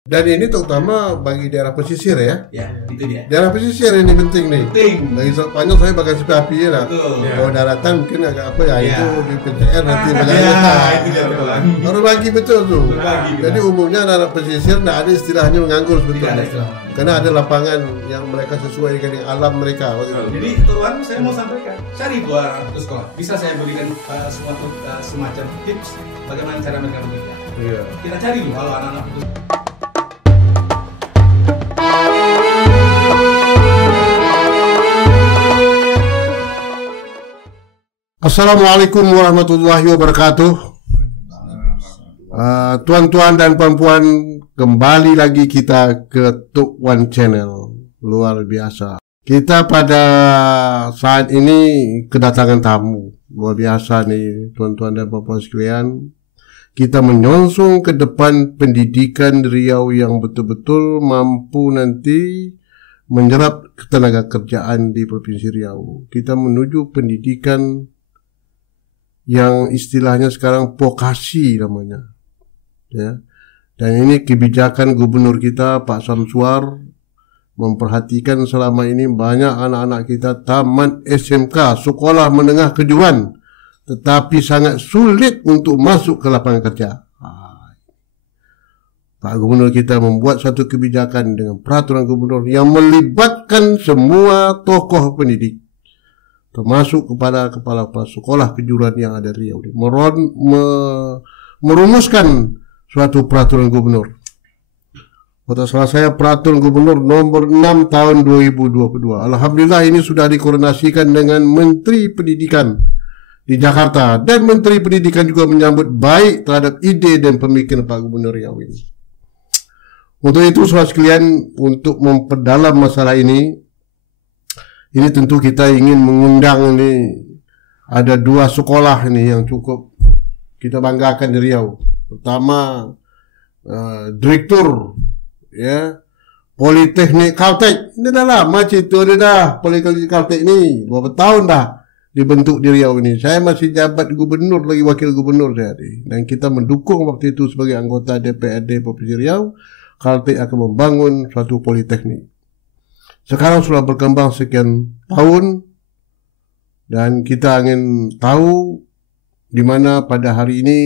Dan ini terutama bagi daerah pesisir ya. Ya, itu dia. Daerah pesisir ini penting nih. Penting. Bagi Spanyol saya bakal api ya lah. Betul. Kalau daratan mungkin agak apa ya, itu di PTR nanti Ya, bagaimana. itu dia betul. Harus bagi betul tuh. Berbagi, Jadi umumnya anak pesisir tidak ada istilahnya menganggur Tidak ada sebetulnya. istilah. Karena ada lapangan yang mereka sesuai dengan alam mereka. Jadi tuan saya mau sampaikan, cari buah ke sekolah. Bisa saya berikan semacam tips bagaimana cara mereka bekerja. Iya. Kita cari dulu kalau anak-anak itu. Assalamualaikum warahmatullahi wabarakatuh. Tuan-tuan dan puan-puan, kembali lagi kita ke Tuk Wan Channel. Luar biasa. Kita pada saat ini kedatangan tamu. Luar biasa nih tuan-tuan dan puan-puan sekalian. Kita menyongsong ke depan pendidikan Riau yang betul-betul mampu nanti menyerap tenaga kerjaan di Provinsi Riau. Kita menuju pendidikan yang istilahnya sekarang vokasi namanya, ya. Dan ini kebijakan gubernur kita Pak Samsuar memperhatikan selama ini banyak anak-anak kita tamat SMK, sekolah menengah kejuruan, tetapi sangat sulit untuk masuk ke lapangan kerja. Pak Gubernur kita membuat satu kebijakan dengan peraturan gubernur yang melibatkan semua tokoh pendidik, termasuk kepada kepala sekolah kejuruan yang ada di Riau, merumuskan suatu peraturan gubernur. Kata salah saya peraturan gubernur nomor 6 tahun 2022. Alhamdulillah ini sudah dikoordinasikan dengan Menteri Pendidikan di Jakarta, dan Menteri Pendidikan juga menyambut baik terhadap ide dan pemikiran Pak Gubernur Riau ini. Untuk itu saudara sekalian, untuk memperdalam masalah ini tentu kita ingin mengundang ini, ada dua sekolah ini yang cukup kita banggakan di Riau. Pertama, direktur ya Politeknik Caltech. Ini dah lama cerita dia dah. Politeknik Caltech ini berapa tahun dah dibentuk di Riau ini. Saya masih jabat gubernur lagi, wakil gubernur saya ni. Dan kita mendukung waktu itu sebagai anggota DPRD Provinsi Riau, Caltech akan membangun suatu politeknik. Sekarang sudah berkembang sekian tahun, dan kita ingin tahu di mana pada hari ini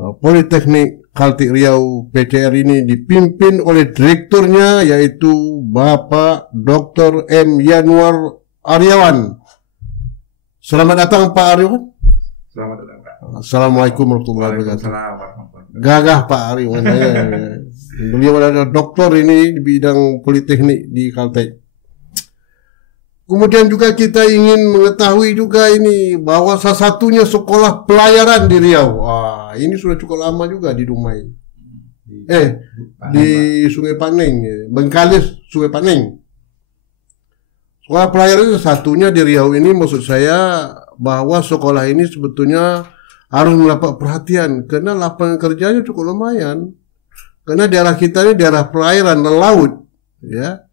Politeknik Caltech Riau PCR ini dipimpin oleh direkturnya, yaitu Bapak Dr. M. Yanuar Aryawan. Selamat datang Pak Aryawan. Selamat datang Pak. Assalamualaikum warahmatullahi wabarakatuh. Waalaikumsalam. Gagah Pak Aryawan. Beliau adalah doktor ini di bidang politeknik di Caltech. Kemudian juga kita ingin mengetahui juga ini bahwa salah satunya sekolah pelayaran di Riau. Wah, ini sudah cukup lama juga di Dumai. Di Sungai Paneng, Bengkalis, Sungai Paneng. Sekolah pelayaran satunya di Riau ini, maksud saya bahwa sekolah ini sebetulnya harus mendapat perhatian karena lapangan kerjanya cukup lumayan. Karena daerah kita ini daerah perairan dan laut, ya.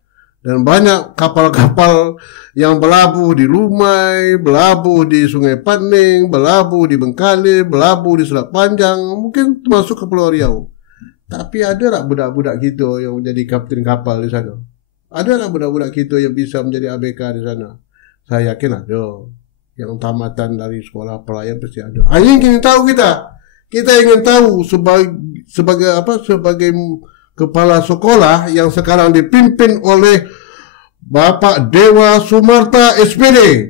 Dan banyak kapal-kapal yang berlabuh di Lumai, berlabuh di Sungai Paneng, berlabuh di Bengkalis, berlabuh di Selat Panjang, mungkin termasuk ke Pulau Riau. Tapi ada tak budak-budak kita yang menjadi kapten kapal di sana? Ada tak budak-budak kita yang bisa menjadi ABK di sana? Saya yakin ada. Yang tamatan dari sekolah pelayan pasti ada. Ini ingin tahu kita. Kita ingin tahu sebagai kepala sekolah yang sekarang dipimpin oleh Bapak Dewa Sumarta SPD,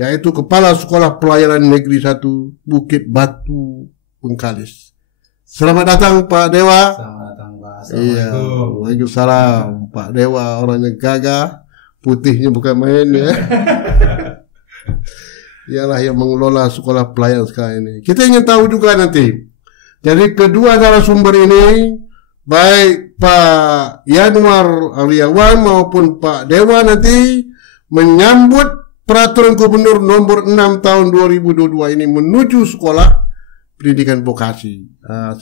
yaitu Kepala Sekolah Pelayaran Negeri 1 Bukit Batu, Bengkalis. Selamat datang Pak Dewa. Selamat datang Pak. Iya, waalaikumsalam. Pak Dewa orangnya gagah, putihnya bukan main ya. Ialah yang mengelola sekolah pelayan sekarang ini. Kita ingin tahu juga nanti. Jadi kedua narasumber ini, baik Pak Yanuar Aryawan maupun Pak Dewa nanti menyambut peraturan gubernur nomor 6 tahun 2022 ini menuju sekolah pendidikan vokasi.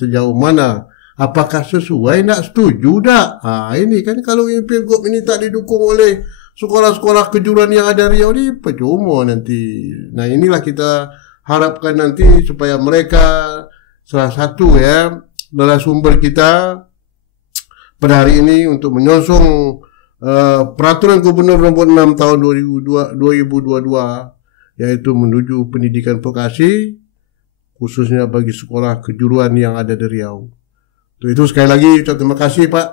Sejauh mana? Apakah sesuai? Tak setuju tak? Ini kan kalau Pilgub ini tak didukung oleh sekolah-sekolah kejuruan yang ada Riau ini, percuma nanti. Nah, inilah kita harapkan nanti supaya mereka, salah satu ya narasumber kita pada hari ini untuk menyongsong Peraturan Gubernur Nomor 6 Tahun 2022 yaitu menuju pendidikan vokasi khususnya bagi sekolah kejuruan yang ada di Riau. Untuk itu sekali lagi terima kasih Pak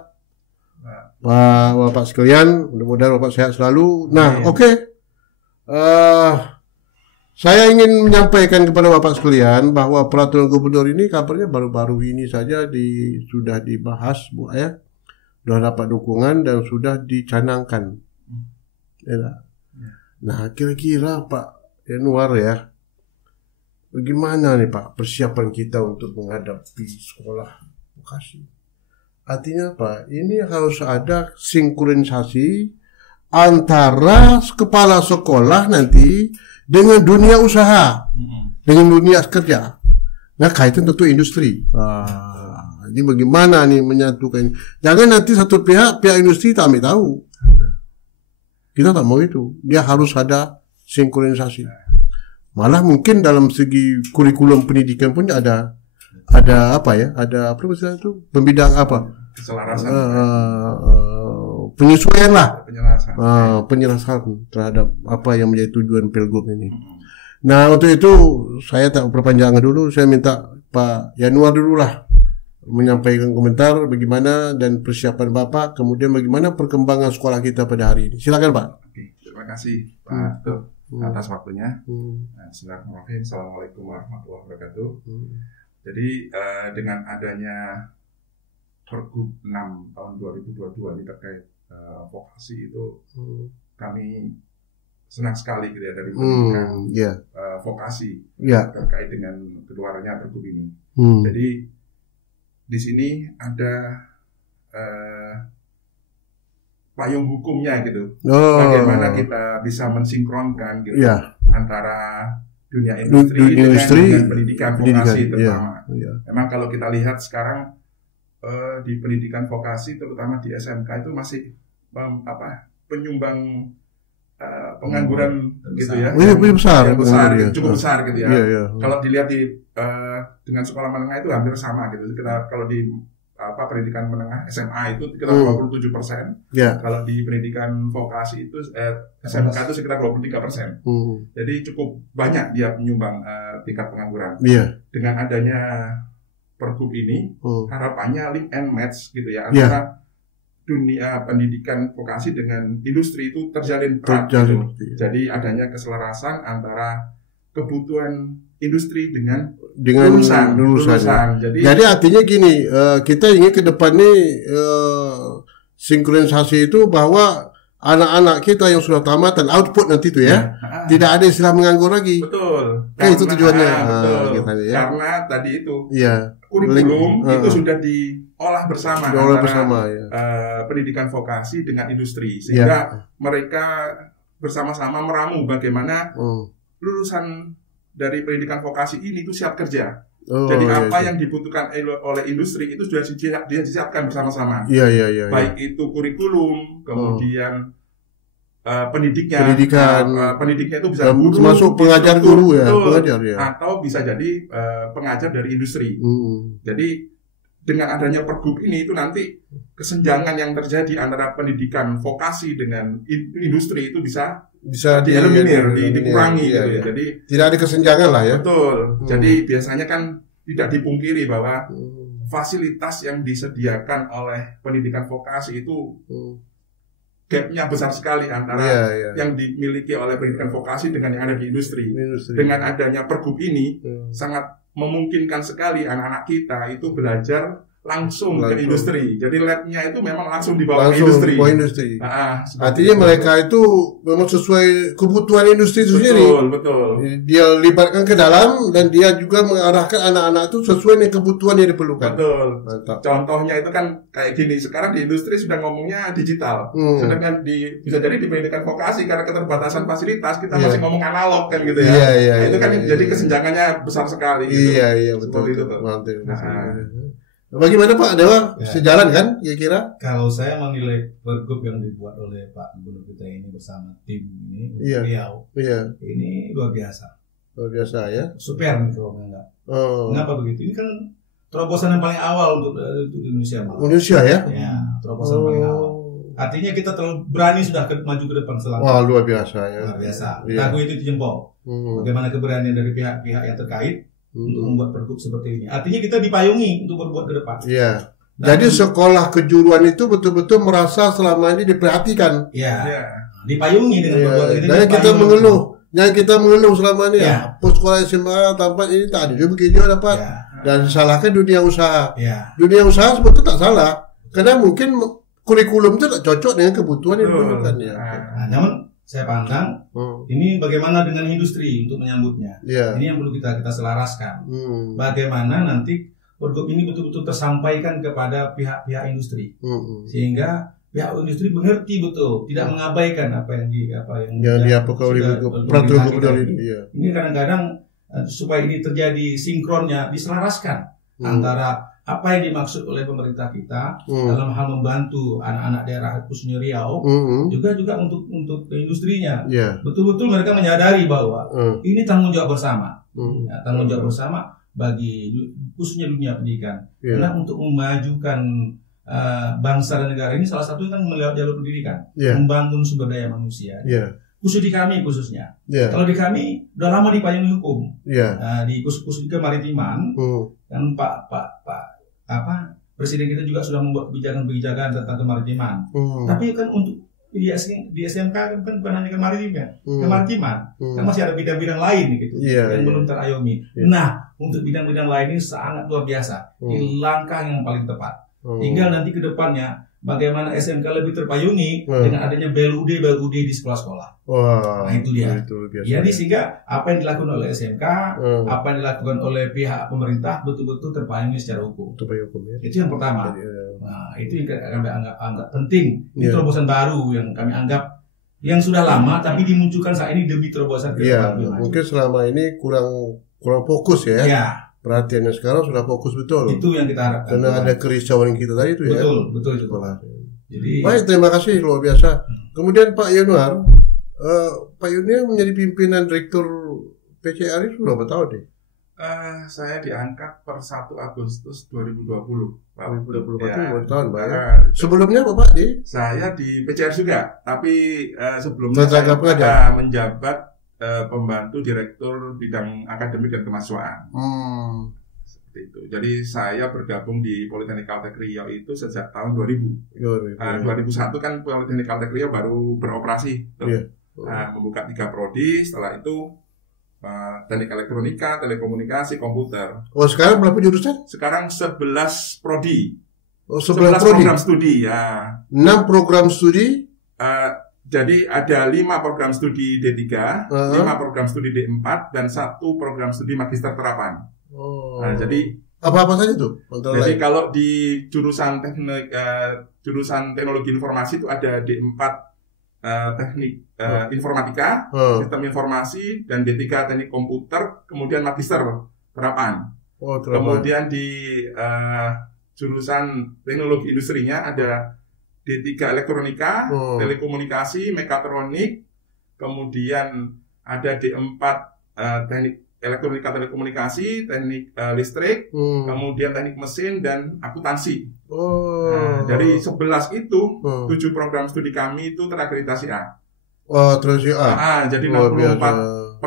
Bapak sekalian, mudah-mudahan Bapak sehat selalu. Nah, oke. Saya ingin menyampaikan kepada Bapak sekalian bahwa peraturan gubernur ini kabarnya baru-baru ini saja sudah dibahas, Bu ya. Sudah dapat dukungan dan sudah dicanangkan. Ya. Nah, kira-kira Pak Yanuar ya, bagaimana nih Pak persiapan kita untuk menghadapi sekolah vokasi? Artinya apa? Ini harus ada sinkronisasi antara kepala sekolah nanti dengan dunia usaha, dengan dunia kerja. Nah, kaitan tentu industri. Ini bagaimana nih menyatukan? Jangan nanti satu pihak industri tak ambil tahu. Kita tak mau itu. Dia harus ada sinkronisasi. Malah mungkin dalam segi kurikulum pendidikan pun ada apa ya? Ada apa maksudnya itu? Pembidang apa? Keselarasan. Penyesuaian lah. Penjelasan. Terhadap apa yang menjadi tujuan Pilgub ini. Nah, untuk itu saya tak berpanjangan dulu. Saya minta Pak Yanuar dulu lah menyampaikan komentar bagaimana dan persiapan Bapak, kemudian bagaimana perkembangan sekolah kita pada hari ini. Silakan Pak. Oke, terima kasih Pak Tuh atas waktunya. Bismillahirrahmanirrahim. Assalamualaikum warahmatullahi wabarakatuh. Jadi dengan adanya Pergub 6 tahun 2022 ini terkait vokasi itu kami senang sekali gitu ya dari pendidikan vokasi terkait dengan keluarnya Pergub ini. Jadi di sini ada payung hukumnya gitu. Bagaimana kita bisa mensinkronkan gitu antara dunia industri dengan pendidikan vokasi terutama. Memang kalau kita lihat sekarang di pendidikan vokasi terutama di SMK itu masih penyumbang pengangguran gitu ya. Cukup besar gitu ya. Kalau dilihat dengan sekolah menengah itu hampir sama gitu. Kalau di pendidikan menengah SMA itu sekitar 27%. Kalau di pendidikan vokasi itu SMK itu sekitar 23%. Jadi cukup banyak dia menyumbang tingkat pengangguran. Dengan adanya Pergub ini harapannya link and match gitu ya antara dunia pendidikan vokasi dengan industri itu terjalin erat gitu. Jadi adanya keselarasan antara kebutuhan industri dengan lulusan. Jadi artinya gini, kita ingin ke depan nih sinkronisasi itu bahwa anak-anak kita yang sudah tamat dan output nanti itu tidak ada istilah menganggur lagi. Betul. Itu tujuannya. Betul. Karena tadi itu kurikulum itu sudah diolah bersama antara pendidikan vokasi dengan industri sehingga mereka bersama-sama meramu bagaimana lulusan dari pendidikan vokasi ini itu siap kerja. Jadi apa yang dibutuhkan oleh industri itu sudah disiapkan bersama-sama. Baik itu kurikulum, kemudian pendidiknya itu bisa guru, termasuk pengajar guru atau bisa jadi pengajar dari industri. Jadi dengan adanya Pergub ini itu nanti kesenjangan yang terjadi antara pendidikan vokasi dengan industri itu bisa dieliminir, dikurangi gitu ya. Jadi tidak ada kesenjangan lah ya. Betul. Jadi biasanya kan tidak dipungkiri bahwa fasilitas yang disediakan oleh pendidikan vokasi itu gapnya besar sekali antara yang dimiliki oleh pendidikan vokasi dengan yang ada di industri. Dengan adanya Pergub ini sangat memungkinkan sekali anak-anak kita itu belajar langsung ke industri. Jadi labnya itu memang langsung di bawah industri. Artinya mereka itu memang sesuai kebutuhan industri itu sendiri. Betul. Dia libatkan ke dalam dan dia juga mengarahkan anak-anak itu sesuai dengan kebutuhan yang diperlukan. Betul. Mantap. Contohnya itu kan kayak gini. Sekarang di industri sudah ngomongnya digital. Sedangkan bisa jadi di pendidikan vokasi karena keterbatasan fasilitas kita masih ngomong analog kan gitu ya. Itu kan jadi kesenjangannya besar sekali. Gitu. Betul. Itu tuh. Bagaimana Pak Dewa? Sejalan kan kira-kira? Kalau saya menilai Pergub yang dibuat oleh Pak Gubernur kita ini bersama tim ini Riau, ini luar biasa. Luar biasa ya. Super nih kalau enggak. Kenapa begitu? Ini kan terobosan yang paling awal untuk Indonesia. Indonesia ya? terobosan paling awal. Artinya kita terlalu berani sudah maju ke depan selama. Wah, luar biasa ya. Luar biasa. Lagu itu dijempol. Bagaimana keberanian dari pihak-pihak yang terkait untuk membuat pergub seperti ini. Artinya kita dipayungi untuk berbuat ke depan. Iya. Jadi sekolah kejuruan itu betul-betul merasa selama ini diperhatikan. Iya. Dipayungi dengan perbuatan ini. Dan kita mengeluh. Yang kita mengeluh selama ini sekolah SMA tempat ini tak ada juga begini dapat. Dan salahkan dunia usaha. Dunia usaha sebetulnya tak salah. Karena mungkin kurikulum itu tak cocok dengan kebutuhan yang dibutuhkan ya. Namun saya pandang ini bagaimana dengan industri untuk menyambutnya. Ini yang perlu kita selaraskan. Bagaimana nanti pergub ini betul-betul tersampaikan kepada pihak-pihak industri, sehingga pihak industri mengerti betul, tidak mengabaikan apa yang diapakan oleh peraturan gubernur ini. Ini kadang-kadang supaya ini terjadi sinkronnya, diselaraskan antara apa yang dimaksud oleh pemerintah kita dalam hal membantu anak-anak daerah khususnya Riau, juga untuk industrinya. Betul-betul mereka menyadari bahwa ini tanggung jawab bersama, tanggung jawab bersama bagi khususnya dunia pendidikan. Karena untuk memajukan bangsa dan negara ini salah satu kan melewat jalur pendidikan, membangun sumber daya manusia. Khusus di kami khususnya. Kalau di kami udah lama dipayungi hukum. Di khusus kemaritiman kan Pak Presiden kita juga sudah membuat kebijakan tentang kemaritiman. Tapi kan untuk di SMK kan bukan hanya kemaritiman, kan masih ada bidang-bidang lain gitu yang belum terayomi. Nah, untuk bidang-bidang lain ini sangat luar biasa. Ini langkah yang paling tepat. Tinggal nanti ke depannya bagaimana SMK lebih terpayungi dengan adanya BLUD di sekolah-sekolah. Wah, nah itu dia. Jadi ya. sehingga apa yang dilakukan oleh SMK, apa yang dilakukan oleh pihak pemerintah betul-betul terpayungi secara hukum. Itu yang pertama. Nah, itu yang kami anggap penting. Ini terobosan baru yang kami anggap yang sudah lama tapi dimunculkan saat ini demi terobosan ke depan. Mungkin selama ini kurang fokus ya. Perhatiannya sekarang sudah fokus betul. Itu yang kita harapkan. Karena ada kerisauan kita tadi itu Betul itu. Jadi baik, terima kasih luar biasa. Kemudian Pak Yanuar, Pak Yanuar menjadi pimpinan direktur PCR itu sudah berapa tahun nih? Saya diangkat per 1 Agustus 2020. 2020 berarti tahun Pak ya. Sebelumnya Bapak Saya di PCR juga, tapi sebelumnya saya menjabat pembantu direktur bidang akademik dan kemahasiswaan. Seperti itu. Jadi saya bergabung di Politeknik Kaltech Riau itu sejak tahun 2000. 2001 kan Politeknik Kaltech Riau baru beroperasi. Membuka 3 prodi, setelah itu teknik elektronika, telekomunikasi, komputer. Sekarang berapa jurusan? Sekarang 11 prodi. 11 program studi ya. 6 program studi. Jadi ada 5 program studi D3, 5 program studi D4, dan 1 program studi magister terapan. Nah, jadi apa saja itu? Jadi kalau di jurusan teknologi informasi itu ada D4 teknik informatika, sistem informasi, dan D3 teknik komputer, kemudian magister terapan. Kemudian di jurusan teknologi industrinya ada D3 elektronika, telekomunikasi, mekatronik, kemudian ada D4 teknik elektronika telekomunikasi, teknik listrik, kemudian teknik mesin dan akuntansi. Nah, dari 11 itu 7 program studi kami itu terakreditasi A. Terus A. Jadi 64%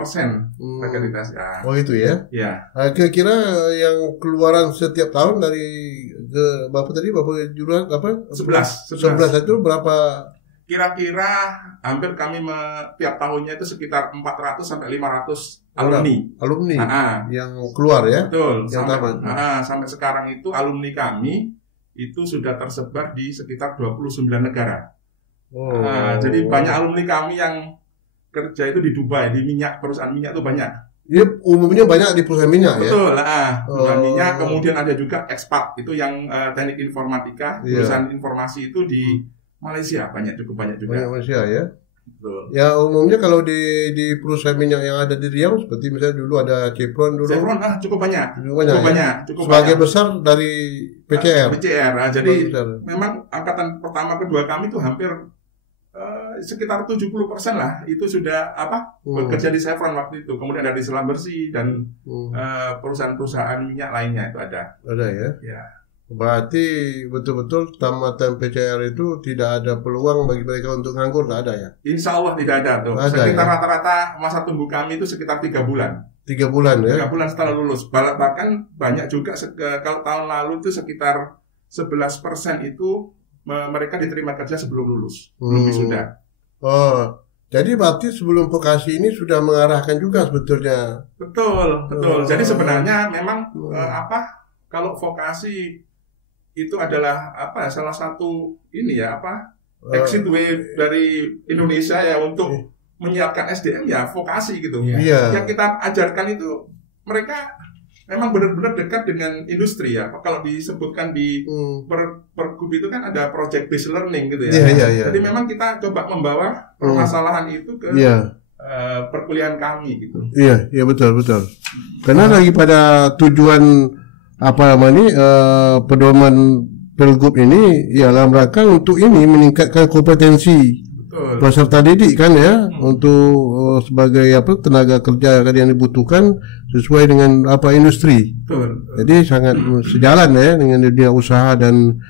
terakreditasi A. Itu ya? Ya. Kira-kira yang keluaran setiap tahun dari Bapak jurusan apa? 11 itu berapa? Kira-kira hampir kami tiap tahunnya itu sekitar 400 sampai 500 alumni yang keluar ya. Betul. Sampai sekarang itu alumni kami itu sudah tersebar di sekitar 29 negara. Jadi banyak alumni kami yang kerja itu di Dubai, di perusahaan minyak itu banyak. Umumnya banyak di perusahaan minyak. Betul, perusahaan minyak. Kemudian ada juga ekspat, itu yang teknik informatika, jurusan informasi itu di Malaysia cukup banyak juga. Malaysia ya. Betul. Ya umumnya kalau di perusahaan minyak yang ada di Riau, seperti misalnya dulu ada Chevron dulu. Chevron cukup banyak. Sebagai besar dari PCR. Jadi memang angkatan pertama kedua kami itu hampir sekitar 70% lah itu sudah bekerja di Chevron waktu itu. Kemudian ada di Selam Bersih dan perusahaan-perusahaan minyak lainnya itu ada. Ada ya. Ya. Berarti betul-betul tamatan PCR itu tidak ada peluang bagi mereka untuk nganggur, tak ada ya? Insya Allah tidak ada tuh. Sekitar rata-rata masa tunggu kami itu sekitar 3 bulan. 3 bulan ya? 3 bulan setelah lulus. Bahkan banyak juga kalau tahun lalu itu sekitar 11% itu mereka diterima kerja sebelum lulus, belum wisuda. Oh, jadi berarti sebelum vokasi ini sudah mengarahkan juga sebetulnya. Betul. Jadi sebenarnya memang kalau vokasi itu adalah salah satu exit way dari Indonesia ya untuk menyiapkan SDM ya vokasi gitu. Yang kita ajarkan itu mereka memang benar-benar dekat dengan industri ya. Kalau disebutkan di Pergub itu kan ada project based learning gitu ya. Jadi memang kita coba membawa permasalahan itu ke perkuliahan kami gitu. Iya betul. Karena lagi pada tujuan pedoman Pergub ini ya dalam rangka untuk ini meningkatkan kompetensi peserta didik kan ya, untuk sebagai tenaga kerja yang dibutuhkan sesuai dengan industri. Jadi sangat sejalan ya dengan dunia usaha dan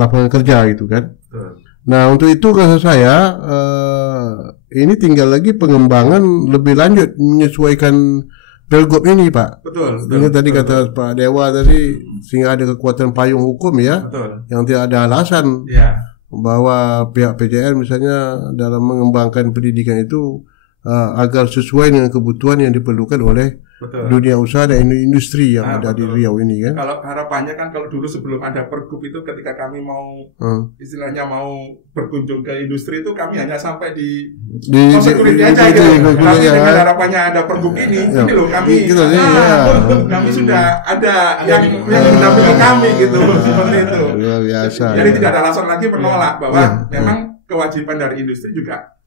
lapangan kerja gitu kan. Nah untuk itu kata saya ini tinggal lagi pengembangan lebih lanjut menyesuaikan Pergub ini Pak. Ini tadi kata Pak Dewa tadi sehingga ada kekuatan payung hukum ya, yang tidak ada alasan. Bahwa pihak PCR misalnya dalam mengembangkan pendidikan itu agar sesuai dengan kebutuhan yang diperlukan oleh dunia usaha dan industri yang ada di Riau ini kan. Kalau harapannya kan kalau dulu sebelum ada Pergub itu ketika kami mau istilahnya mau berkunjung ke industri itu kami hanya sampai di security aja gitu. Tapi dengan harapannya ada Pergub ini loh kami kami sudah ada yang mendampingi kami gitu seperti itu. Luar biasa. Jadi tidak ada alasan lagi menolak bahwa memang kewajiban dari industri juga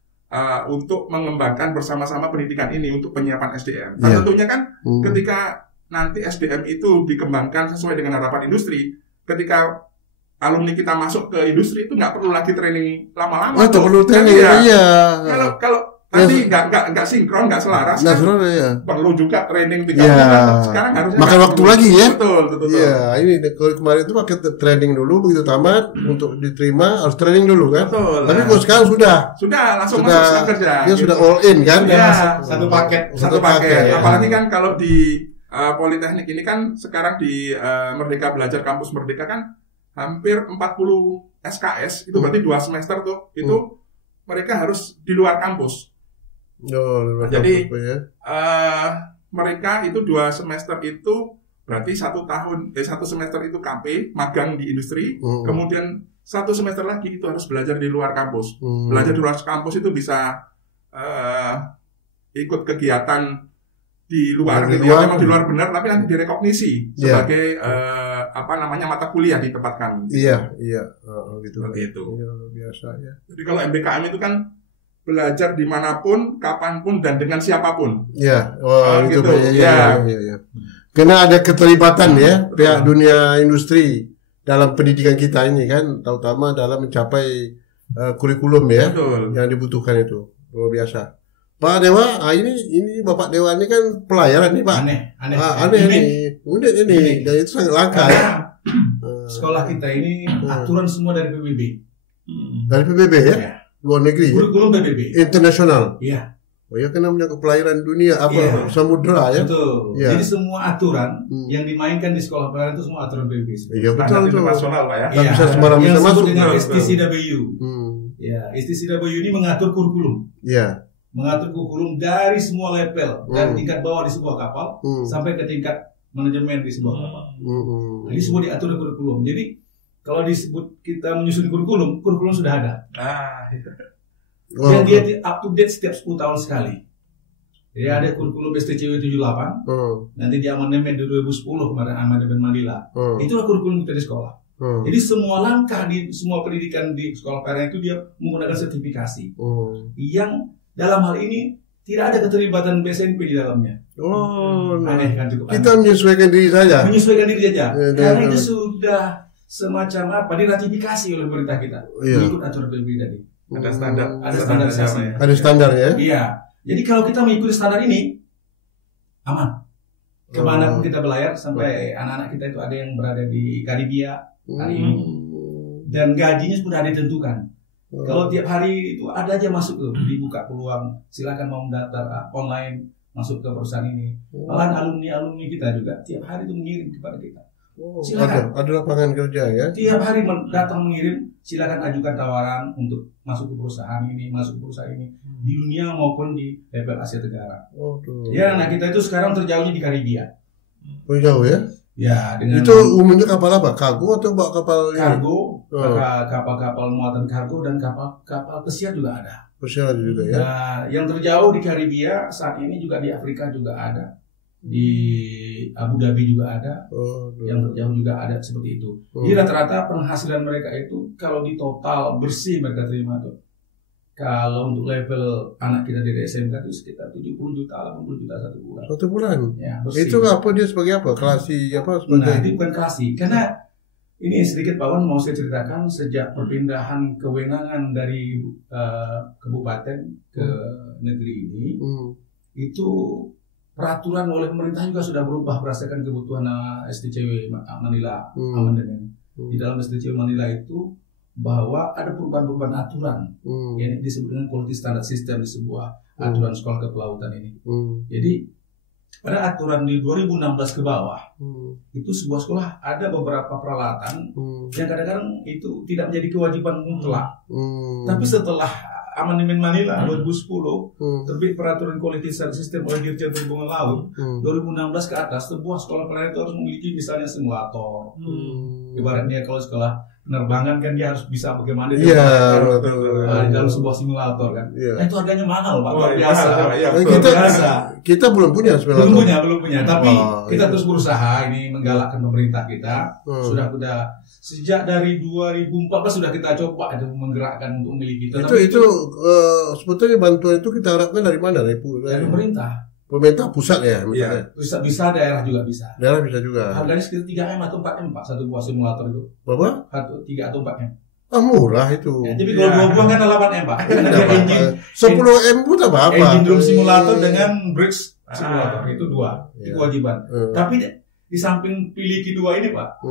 untuk mengembangkan bersama-sama pendidikan ini untuk penyiapan SDM. Dan tentunya kan ketika nanti SDM itu dikembangkan sesuai dengan harapan industri, ketika alumni kita masuk ke industri itu nggak perlu lagi training lama-lama. Perlu training Kalau tadi nggak sinkron, nggak selaras. Perlu juga training 3 bulan. Sekarang harusnya makan waktu lagi ya. Betul. Iya, ini kemarin itu pakai training dulu begitu tamat untuk diterima harus training dulu kan. Tapi kalau sekarang sudah langsung masuk kerja. Dia sudah all in kan? Satu paket. Apalagi kan kalau di Politeknik ini kan sekarang di Merdeka Belajar Kampus Merdeka kan hampir 40 SKS itu berarti 2 semester tuh itu mereka harus di luar kampus. Jadi mereka itu 2 semester itu berarti 1 semester itu KP magang di industri, kemudian 1 semester lagi itu harus belajar di luar kampus. Belajar di luar kampus itu bisa ikut kegiatan di luar, memang di luar benar, tapi nanti direkognisi sebagai mata kuliah di tempat kami. Gitu. Biasa ya. Jadi kalau MBKM itu kan belajar dimanapun, kapanpun, dan dengan siapapun. Gitu. Karena ada keterlibatan pihak dunia industri dalam pendidikan kita ini kan, terutama dalam mencapai kurikulum yang dibutuhkan itu. Luar biasa. Pak Dewa, ini Bapak Dewa ini kan pelayaran nih Pak. Aneh nih, unik ini, dan itu sangat langka ya. Sekolah kita ini aturan semua dari PBB. Dari PBB ya? Luar negeri kurikulum PBB internasional. Iya. Kan namanya kepelayaran dunia samudera ya. Betul. Jadi semua aturan yang dimainkan di sekolah pelayaran itu semua aturan PBB. Betul internasional Pak ya. Tak bisa sembarang bisa masuk. STCW. STCW ini mengatur kurikulum. Mengatur kurikulum dari semua level, dari tingkat bawah di sebuah kapal sampai ke tingkat manajemen di sebuah kapal. Jadi semua diatur di kurikulum. Jadi kalau disebut kita menyusun kurikulum sudah ada. Dan dia up to date setiap 10 tahun sekali. Jadi ada kurikulum STCW 78, nanti di amandemen di 2010 kemarin amandemen Manila. Itulah kurikulum kita di sekolah. Jadi semua langkah di semua pendidikan di sekolah pelayaran itu dia menggunakan sertifikasi. Yang dalam hal ini tidak ada keterlibatan BSNP di dalamnya. Aneh kan cukup aneh. Kita menyesuaikan diri saja. Karena itu sudah semacam diratifikasi oleh pemerintah kita. Mengikut aturan PBB tadi. Ada standar. Ada standar ya. Iya. Jadi kalau kita mengikuti standar ini aman. Kemana pun kita belayar, sampai anak-anak kita itu ada yang berada di Karibia hari ini. Dan gajinya sudah ditentukan. Kalau tiap hari itu ada aja masuk tuh, dibuka peluang, silakan mau mendaftar online masuk ke perusahaan ini. Malah alumni kita juga tiap hari itu mengirim kepada kita. Silakan. Ada lapangan kerja ya. Tiap hari datang mengirim, silakan ajukan tawaran untuk masuk ke perusahaan ini, di dunia maupun di level Asia Tenggara. Ya, nah kita itu sekarang terjauhnya di Karibia. Jauh ya? Ya, dengan itu umumnya kapal apa? Kargo atau kapal kargo, kapal-kapal muatan kargo dan kapal pesiar juga ada. Pesiar juga ya. Nah, yang terjauh di Karibia saat ini juga di Afrika juga ada. Di Abu Dhabi juga ada. Yang terjauh juga ada seperti itu. Jadi rata-rata penghasilan mereka itu kalau di total bersih mereka terima tuh. Kalau untuk level anak kita dari SMK itu sekitar 70 juta, 80 juta satu bulan. Satu bulan? Ya, itu apa dia sebagai apa? Klasi apa? Nah, itu bukan klasi. Karena ini sedikit Pak Wan mau saya ceritakan sejak perpindahan kewenangan dari kabupaten ke negeri ini, itu peraturan oleh pemerintah juga sudah berubah berdasarkan kebutuhan SDCW Manila Amandemen. Di dalam SDCW Manila itu bahwa ada perubahan-perubahan aturan yang disebut dengan quality standard system di sebuah aturan sekolah kepelautan ini. Jadi pada aturan di 2016 ke bawah itu sebuah sekolah ada beberapa peralatan yang kadang-kadang itu tidak menjadi kewajiban mutlak. Tapi setelah Amandemen Manila 2010 terbit peraturan quality standard system oleh Dirjen Perhubungan Laut 2016 ke atas, sebuah sekolah pelayaran itu harus memiliki misalnya simulator. Ibaratnya kalau sekolah penerbangan kan dia harus bisa bagaimana dia dalam sebuah simulator kan. Nah, itu harganya mahal Pak, luar biasa. Kita belum punya simulator. Belum punya. Tapi kita terus berusaha ini menggalakkan pemerintah kita. Sudah sejak dari 2014 sudah kita coba itu menggerakkan untuk memiliki. Itu sebetulnya bantuan itu kita harapkan dari mana? Dari pemerintah. Pemerintah pusat ya? Iya, bisa daerah juga bisa. Daerah bisa juga. Harganya sekitar 3M atau 4M Pak, satu buah simulator itu. Berapa? 3 atau 4M. Murah itu. Ya, tapi kalau 2 buah kan 8M Pak. Karena dia engine 10M pun tak apa-apa. Engine room simulator dengan bridge simulator itu 2. Itu kewajiban. Tapi di samping pilih kedua ini Pak,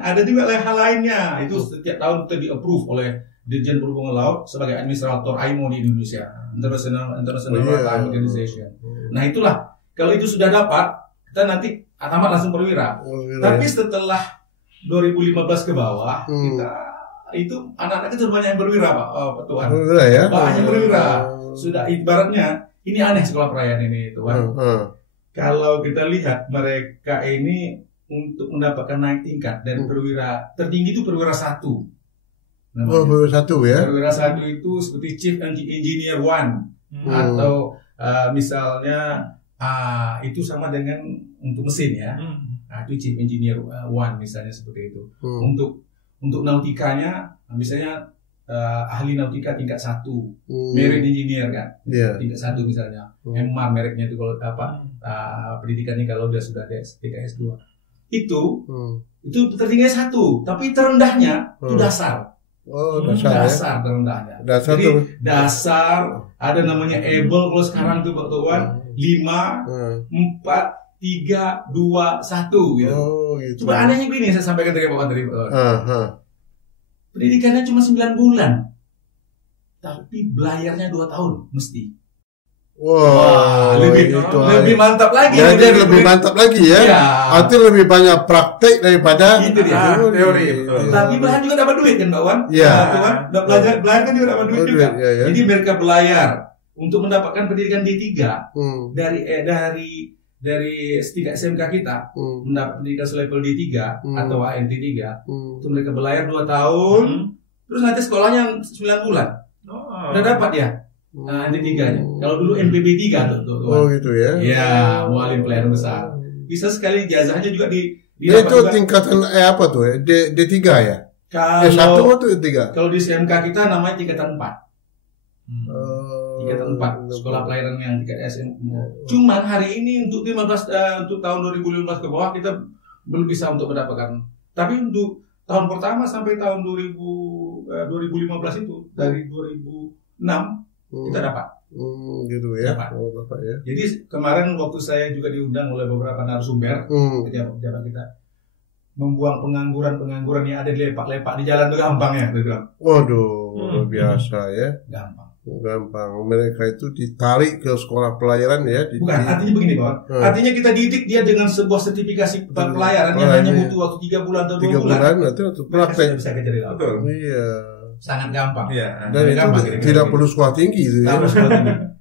ada juga hal lainnya. Itu setiap tahun kita di-approve oleh Dirjen Perhubungan Laut sebagai administrator IMO di Indonesia, International Maritime Organization. Nah itulah, kalau itu sudah dapat, kita nanti tamat langsung perwira. Tapi setelah 2015 ke bawah, kita itu anak-anak itu banyak yang berwira Pak, Tuhan. Banyak berwira. Sudah ibaratnya, ini aneh sekolah perayaan ini Tuhan. Kalau kita lihat mereka ini untuk mendapatkan naik tingkat dari perwira tertinggi itu perwira 1. Perwira 1 ya. Perwira 1 itu seperti Chief Engineer 1 atau misalnya itu sama dengan untuk mesin ya. Itu Chief Engineer 1 misalnya seperti itu. Untuk nautikanya misalnya ahli nautika tingkat 1, Marine Engineer kan. Tingkat 1 misalnya. MA mereknya itu kalau pendidikannya kalau dia sudah tingkat S2. Itu tertingginya 1, tapi terendahnya itu dasar. Dasar terendahnya. Jadi dasar ada namanya able kalau sekarang tuh Pak Tuan 5, 4, 3, 2, 1 gitu. Coba anehnya gini saya sampaikan tadi Pak tadi. Pendidikannya cuma 9 bulan. Tapi belayarnya 2 tahun mesti. Lebih mantap lagi. Jadi lebih mantap lagi ya. Artinya lebih banyak praktek daripada teori. Tapi belajar juga dapat duit kan Pak Wan? Tuhan, belajar kan juga dapat duit juga. Jadi mereka belayar untuk mendapatkan pendidikan D3 dari tingkat SMK kita mendapat pendidikan selevel D3 atau ANT3 itu mereka belayar 2 tahun terus nanti sekolahnya 9 bulan udah dapat ya ANT3-nya. Kalau dulu MPB 3 tuh. Gitu ya. Ya, mualim pelayaran besar. Bisa sekali ijazahnya juga di itu juga. Tingkatan apa tuh? D3 ya? Kalau D1 atau D3? Kalau di SMK kita namanya tingkatan 4. Tingkatan 4 sekolah pelayaran yang tingkat SM. Cuman hari ini untuk untuk tahun 2015 ke bawah kita belum bisa untuk mendapatkan. Tapi untuk tahun pertama sampai tahun 2015 itu dari 2006 kita dapat. Gitu ya. Bapak ya. Jadi kemarin waktu saya juga diundang oleh beberapa narasumber, pejabat kita, membuang pengangguran yang ada di lepak-lepak di jalan itu gampang ya, dia bilang. Waduh, biasa ya. Gampang. Mereka itu ditarik ke sekolah pelayaran ya. Bukan, artinya begini Pak. Artinya kita didik dia dengan sebuah sertifikasi pelayaran yang hanya butuh waktu 3 bulan atau 2 bulan. 3 bulan itu praktek. Bisa kerja di lapangan. Iya. Sangat gampang. Iya. Dan itu tidak perlu sekolah tinggi itu ya.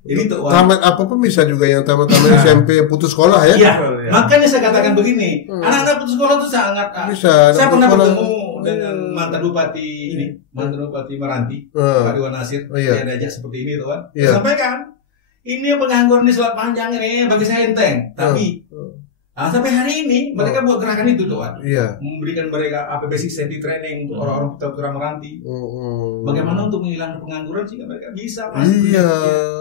Jadi tamat apapun bisa juga yang tamat-tamat SMP putus sekolah ya. Iya. Makanya saya katakan begini, anak-anak putus sekolah itu sangat bisa. Saya pernah bertemu dengan mantan bupati Meranti, Pak Iwan Nasir. Dia diajak seperti ini tuh kan. Saya sampaikan, ini pengangguran di Selat Panjang ini bagi saya enteng, tapi sampai hari ini mereka buat gerakan itu tuh kan, memberikan mereka basic safety training untuk orang-orang putra Meranti. Bagaimana untuk menghilangkan pengangguran sehingga mereka bisa masuk. Iya,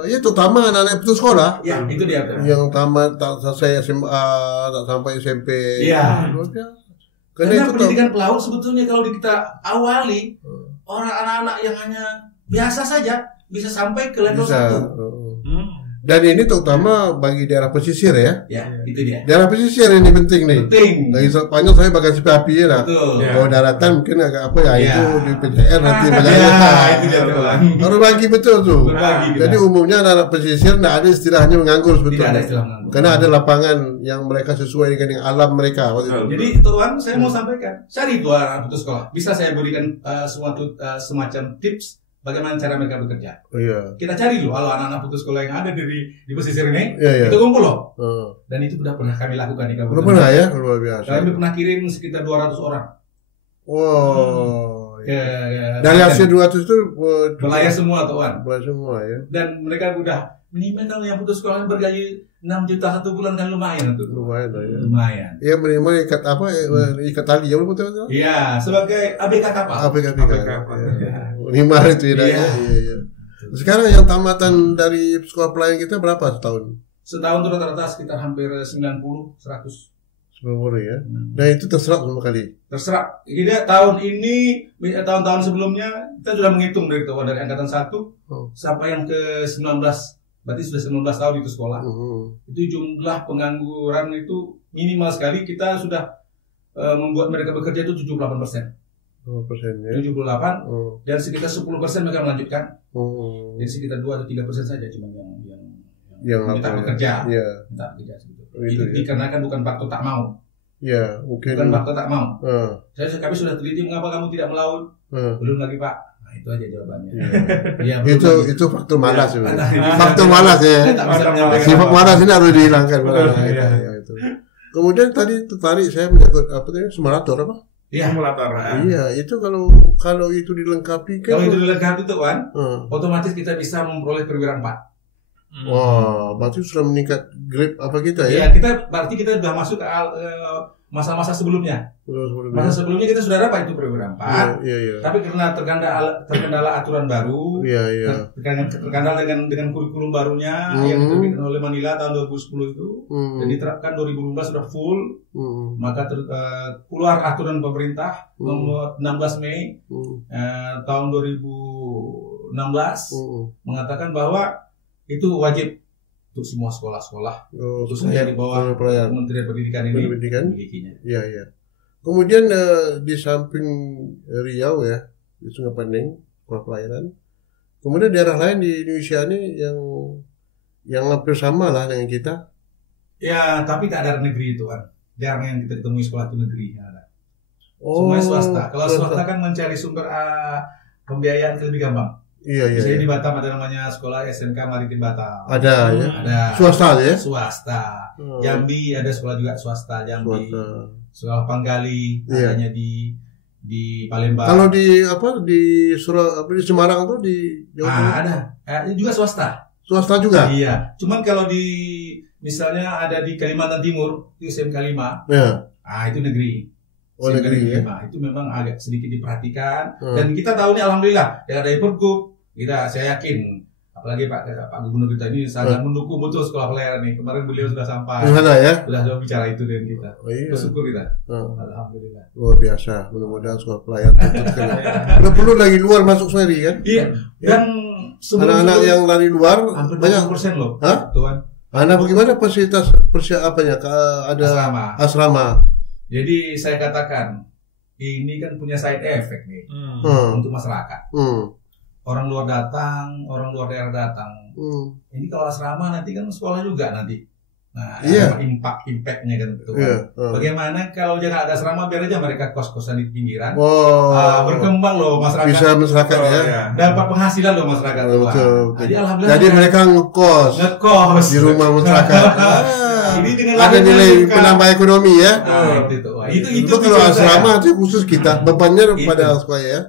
itu terutama anak-anak putus sekolah. Ya, itu dia. Yang tamat tak selesai SMA, tak sampai SMP. Iya. Karena itu pendidikan pelaut sebetulnya kalau kita awali orang anak-anak yang hanya biasa saja bisa sampai ke level 1. Dan ini terutama bagi daerah pesisir ya. Ya, itu dia. Daerah pesisir ini penting nih. Penting. Dari Spanyol saya bagasi api ya lah. Kalau daratan mungkin agak apa ya, itu di PJR nanti banyak. Itu dia tuh. Harus bagi betul tuh. Berbagi. Jadi umumnya anak pesisir tidak ada istilahnya menganggur sebetulnya. Tidak ada istilah menganggur. Karena ada lapangan yang mereka sesuai dengan alam mereka. Jadi Tuan, saya mau sampaikan, cari tuh anak putus sekolah. Bisa saya berikan semacam tips bagaimana cara mereka bekerja. Kita cari loh kalau anak-anak putus sekolah yang ada di pesisir ini, kita kumpul loh. Dan itu sudah pernah kami lakukan di kabupaten. Pernah ya, luar biasa. Kami pernah kirim sekitar 200 orang. Wow. Dari hasil 200 itu melayar semua tuan. Melayar semua ya. Dan mereka udah minimal kalau yang putus sekolah bergaji 6 juta 1 bulan kan lumayan tuh. Lumayan lah ya. Lumayan. Ya minimal ikat apa? Ikat tali ya betul. Iya, sebagai ABK kapal. ABK kapal. Minimal itu ya. Iya. Sekarang yang tamatan dari sekolah pelayaran kita berapa setahun? Setahun itu rata-rata sekitar hampir 90, 100. 90 ya. Dan itu terserap sama kali. Terserap. Jadi tahun ini, tahun-tahun sebelumnya kita sudah menghitung dari angkatan 1 sampai yang ke 19. Berarti sudah 19 tahun itu sekolah. Itu jumlah pengangguran itu minimal sekali kita sudah membuat mereka bekerja itu 78%. 78 ya. 78 dan sekitar 10% mereka melanjutkan. Jadi sekitar 2 atau 3% saja cuma yang minta bekerja. Minta bekerja segitu. Itu dikarenakan bukan faktor tak mau. Ya, mungkin bukan faktor tak mau. Kami sudah teliti mengapa kamu tidak melaut. Belum lagi Pak. Nah, itu aja jawabannya. Ya, itu faktor malas ya. Faktor malas ya. Sifat malas ini harus dihilangkan. Itu. Kemudian tadi tertarik saya menyangkut apa tadi simulator apa? Iya, simulator. Iya, itu kalau itu dilengkapi kan. Kalau itu dilengkapi tuh kan, otomatis kita bisa memperoleh perwira 4. Wah, berarti sudah meningkat grade apa kita Iya, ya? berarti kita sudah masuk ke masa-masa sebelumnya. Masa sebelumnya kita sudah dapat itu perwira 4. Iya. Tapi karena terkendala aturan baru, terkendala dengan kurikulum barunya yang diterbitkan oleh Manila tahun 2010 itu, dan diterapkan 2015 sudah full. Maka keluar aturan pemerintah nomor 16 Mei tahun 2016 mengatakan bahwa itu wajib untuk semua sekolah-sekolah, khususnya di bawah Kementerian Pendidikan ini memilikinya. Iya. Kemudian di samping Riau ya, di Sungai Pending, sekolah pelayaran. Kemudian daerah lain di Indonesia ini yang hampir sama lah dengan kita. Ya, tapi tak ada negeri itu kan. Jarang yang kita temui sekolah itu negeri. Semuanya swasta. Kalau swasta kan mencari sumber pembiayaan lebih gampang. Iya. Misalnya di Batam ada namanya sekolah SMK Maritim Batam. Ada. Swasta ya? Swasta. Jambi ada sekolah juga swasta Jambi. Sekolah Panggali adanya di Palembang. Kalau di di Semarang tuh di ada. Juga swasta. Swasta juga? Iya. Cuman kalau misalnya ada di Kalimantan Timur, di SMK 5. Ya. Itu negeri. Negeri ya. Itu memang agak sedikit diperhatikan dan kita tahu nih alhamdulillah dari Pergub saya yakin apalagi Pak Gubernur kita ini sangat mendukung betul sekolah pelayaran nih. Kemarin beliau sudah sampai sudah bicara itu dengan kita. Bersyukur kita. Alhamdulillah. Luar biasa. Mudah-mudahan sekolah pelayaran tidak perlu lagi luar masuk sendiri kan? Iya. Dan anak-anak yang dari luar banyak persen loh. Hah? Tuan. Anak bagaimana fasilitas persiapannya? Ada asrama. Jadi saya katakan ini kan punya side effect nih untuk masyarakat. Orang luar datang, orang luar daerah datang. Ini kalau asrama nanti kan sekolah juga nanti. Nah, impact-nya kan itu. Bagaimana kalau jangan ada asrama, biar aja mereka kos-kosan di pinggiran. Berkembang loh masyarakat. Bisa masyarakat ya. Dapat penghasilan loh masyarakat. Jadi alhamdulillah. Jadi mereka ngekos di rumah masyarakat. Ini dengan ada nilai penambah ekonomi ya. Itu kalau asrama itu khusus kita bebannya pada sekolah ya.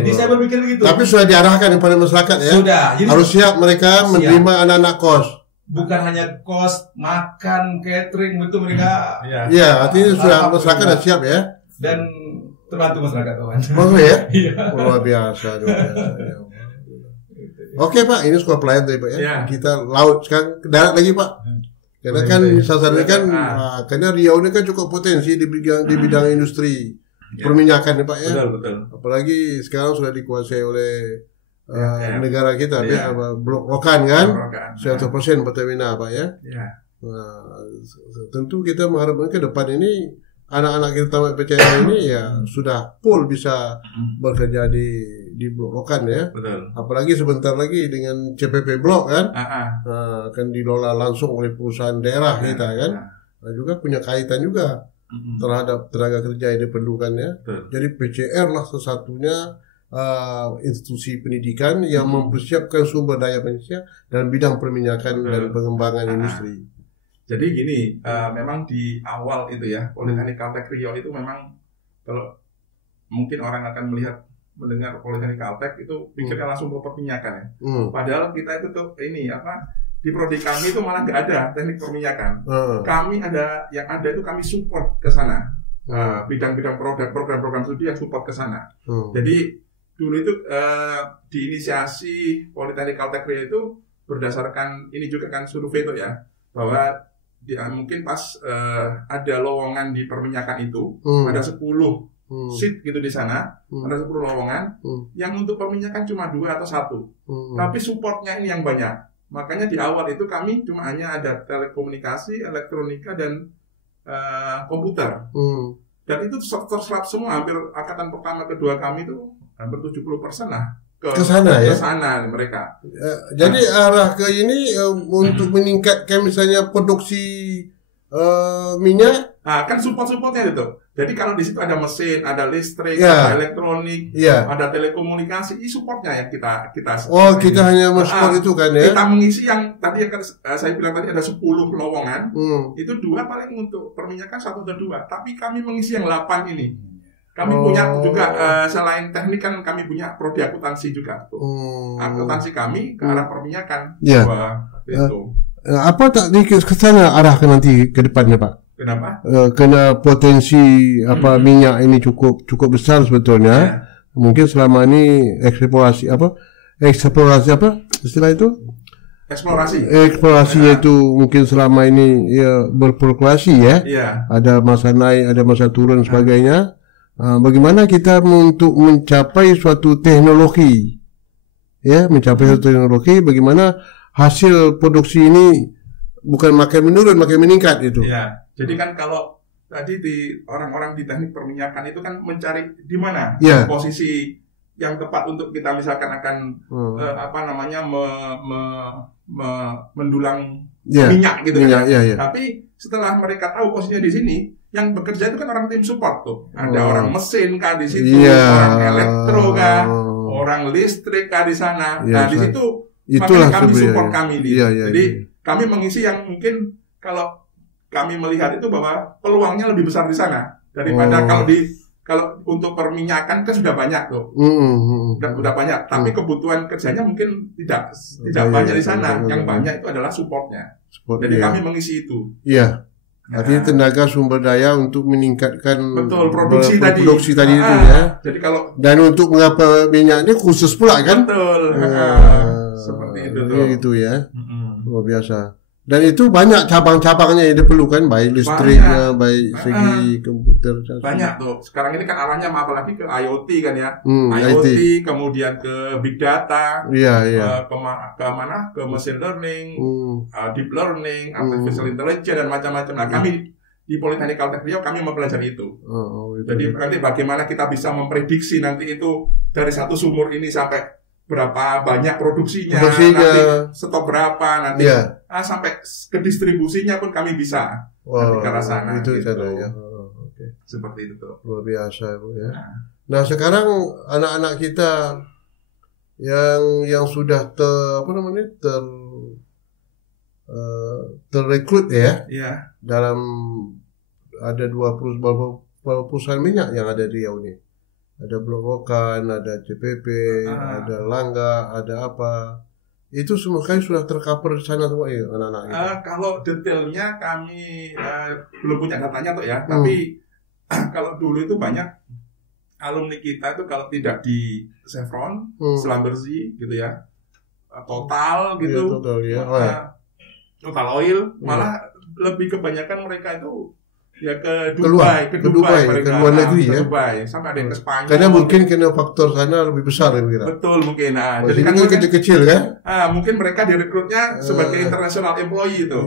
Jadi saya berpikir begitu. Tapi sudah diarahkan kepada masyarakat ya. Sudah. Harus siap mereka menerima anak-anak kos. Bukan hanya kos, makan, catering itu mereka. Iya, artinya sudah masyarakat sudah siap ya. Dan terbantu masyarakat kawan. Maksudnya ya? Luar biasa. Oke Pak, ini sekolah pelayan tadi Pak ya. Kita laut sekarang ke darat lagi Pak. Karena kan sasarannya kan, karena Riau ini kan cukup potensi di bidang industri perminyakan ya Pak ya. Betul. Apalagi sekarang sudah dikuasai oleh negara kita, Blok Rokan kan, 100% Pertamina Pak ya. Tentu kita mengharapkan ke depan ini anak-anak kita tamat PCN ini ya sudah full bisa bekerja di Blok Rokan ya. Apalagi sebentar lagi dengan CPP Blok kan, akan dikelola langsung oleh perusahaan daerah kita kan. Nah, juga punya kaitan juga terhadap tenaga kerja yang diperlukan ya. Jadi PCR lah sesatunya institusi pendidikan yang mempersiapkan sumber daya manusia dalam bidang perminyakan dan pengembangan industri. Jadi gini, memang di awal itu ya, Politeknik Caltech Riau itu memang kalau mungkin orang akan mendengar Politeknik Caltech itu pikirnya langsung ke perminyakan ya. Padahal kita itu tuh di prodi kami itu malah nggak ada teknik perminyakan. Kami yang ada itu kami support ke sana. Bidang-bidang program-program studi yang support ke sana. Jadi dulu itu diinisiasi Politeknik Caltech Riau itu berdasarkan ini juga kan survei itu ya, bahwa mungkin pas ada lowongan di perminyakan itu ada 10 seat gitu di sana, ada 10 lowongan yang untuk perminyakan cuma 2 atau 1, tapi supportnya ini yang banyak. Makanya di awal itu kami cuma hanya ada telekomunikasi, elektronika dan komputer, dan itu terserap semua. Hampir angkatan pertama kedua kami itu hampir 70% lah ke sana ya. Ke sana mereka. Jadi arah ke ini untuk meningkatkan misalnya produksi minyak. Kan support-supportnya itu. Jadi kalau di situ ada mesin, ada listrik, ada elektronik, ada telekomunikasi, ini supportnya yang kita. Kita hanya mensupport itu kan ya. Kita mengisi yang tadi yang saya bilang tadi ada 10 lowongan, itu 2 paling untuk perminyakan, 1 atau 2. Tapi kami mengisi yang 8 ini. Kami punya juga selain teknik kan kami punya prodi akuntansi juga. Akuntansi kami ke arah perminyakan. Itu. Apa tak ke sana arah ke nanti ke depannya Pak? Kenapa? Kena potensi minyak ini cukup besar sebetulnya. Mungkin selama ini eksplorasi apa istilah itu? Eksplorasinya itu mungkin selama ini ya berfluktuasi ya. Ada masa naik, ada masa turun sebagainya. Bagaimana kita untuk mencapai suatu teknologi, ya, bagaimana hasil produksi ini bukan makin menurun, makin meningkat itu. Ya, jadi kan kalau tadi di orang-orang di teknik perminyakan itu kan mencari di mana posisi yang tepat untuk kita misalkan akan mendulang minyak gitu kan. Tapi setelah mereka tahu posisinya di sini, yang bekerja itu kan orang tim support tuh. Ada orang mesin kah di situ, orang elektro kah, orang listrik kah di sana. Nah di situ makanya kami support kami di. Jadi kami mengisi yang mungkin kalau kami melihat itu bahwa peluangnya lebih besar di sana daripada kalau untuk perminyakan kan sudah banyak tuh, sudah banyak. Tapi kebutuhan kerjanya mungkin tidak banyak di sana. Yang banyak itu adalah supportnya. Jadi kami mengisi itu. Iya. Artinya tenaga sumber daya untuk meningkatkan produksi tadi itu ya. Jadi kalau dan untuk mengapa minyaknya khusus pula kan? Betul. Seperti itu tuh. Itu ya. Luar biasa. Dan itu banyak cabang-cabangnya yang diperlukan, baik listriknya, baik segi komputer. Banyak tuh. Sekarang ini kan arahnya apalagi ke IoT kan ya. IoT, kemudian ke big data, ke mana? Ke machine learning, deep learning, artificial intelligence dan macam-macam. Nah, kami di Politeknik Kaltech Riau kami mempelajari itu. Jadi nanti bagaimana kita bisa memprediksi nanti itu dari satu sumur ini sampai berapa banyak produksinya, nanti stok berapa, nanti sampai ke distribusinya pun kami bisa nanti ke arah sana. Itu gitu. ya. Seperti itu tuh. Luar biasa Bu ya. Nah sekarang anak-anak kita yang sudah terrekrut ya, dalam ada 20 perusahaan minyak yang ada di Riau ini. Ada Blok Rokan, ada CPP, ada Langga, ada apa. Itu semua kan sudah tercover di sana semua ya anak-anak itu. Kalau detailnya kami belum punya datanya tuh ya. Tapi kalau dulu itu banyak alumni kita itu kalau tidak di Chevron, Schlumberger gitu ya, Total gitu, Total Oil, malah lebih kebanyakan mereka itu ya ke Dubai mereka, ke luar negeri ya. Dubai, sampai ada yang ke Spanyol. Karena mungkin faktor sana lebih besar kira. Betul mungkin. Jadi kan kecil-kecil kan? Mungkin mereka direkrutnya sebagai international employee itu.